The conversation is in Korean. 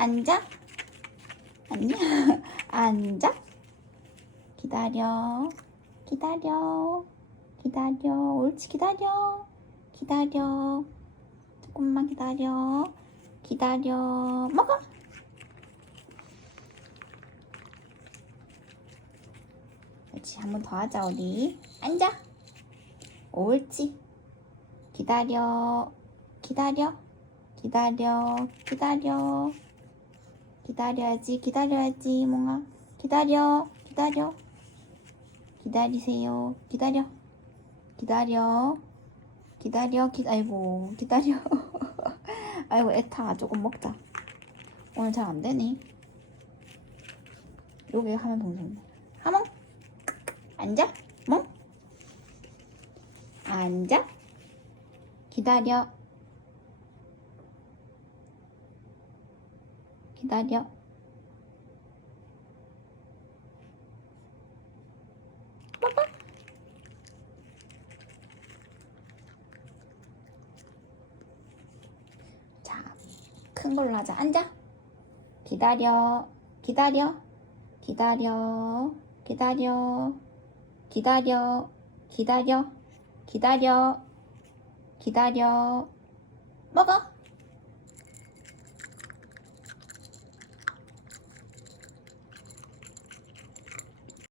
앉아. 아니야. 앉아. 기다려. 기다려. 기다려. 옳지, 기다려. 기다려. 조금만 기다려. 기다려. 먹어. 그렇지, 한 번 더 하자, 우리. 앉아. 옳지. 기다려. 기다려. 기다려. 기다려. 기다려야지, 기다려야지, 몽아. 기다려. 기다려. 기다리세요. 기다려. 기다려. 기다려. 기, 아이고, 기다려. 아이고, 애타. 조금 먹자. 오늘 잘 안 되네. 여기 하면 동생네. 하몽. 앉아. 몽. 앉아. 기다려. 기다려. 먹어. 자, 큰 걸로 하자. 앉아. 기다려. 기다려. 기다려. 기다려. 기다려. 기다려. 기다려. 기다려. 먹어.